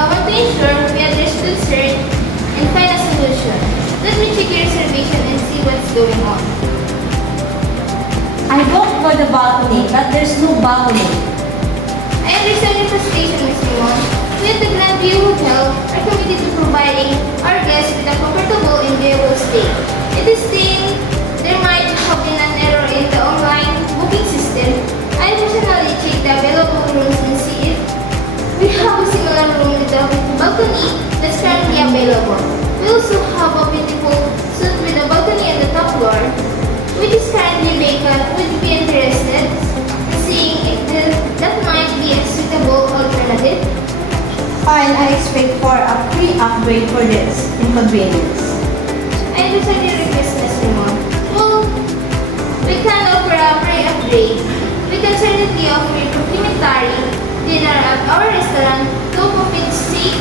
I want to ensure we understood CERT and find a solution. Let me check your reservation and see what's going on. I booked for the balcony, but there's no balcony. I understand your frustration, Ms. Limon. We at the Grandview Hotel are committed to providing our guests with a comfortable and enjoyable stay. It is saying there might have been an error in the online booking system. I personally checked the available rooms and see if we have a similar room with a balcony that's currently available. We also have a beautiful suite with a balcony on the top floor, which is currently vacant. Would you be interested in seeing if that might be a suitable alternative? Fine, I expect for a free upgrade for this inconvenience. I understand your request, Ms. Limon. Well, we can offer a free upgrade. We can certainly offer a complimentary dinner at our restaurant, top of its steak.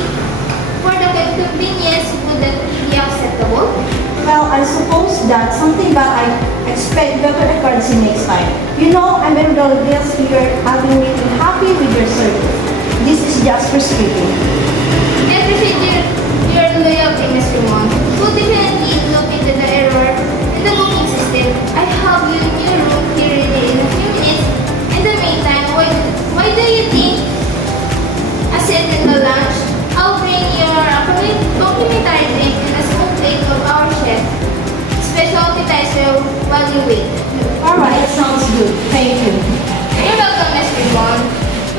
For the convenience, would that be acceptable? Well, I suppose that's something that I expect better occurrence next time. You know, I'm very well guest here having me happy with your service. This is just frustrating. I appreciate your loyalty, Ms. Limon. We'll definitely look into the error in the booking system. I have your new room here ready in a few minutes. In the meantime, why do you think a set in the lunch? I'll bring your complimentary drink and a small plate of our chef. Special appetizer while you wait. Alright, sounds good. Thank you. You're welcome, Ms. Limon.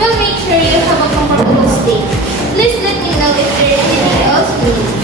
We'll make sure you have a comfortable stay. Please let me know if there is anything else you need.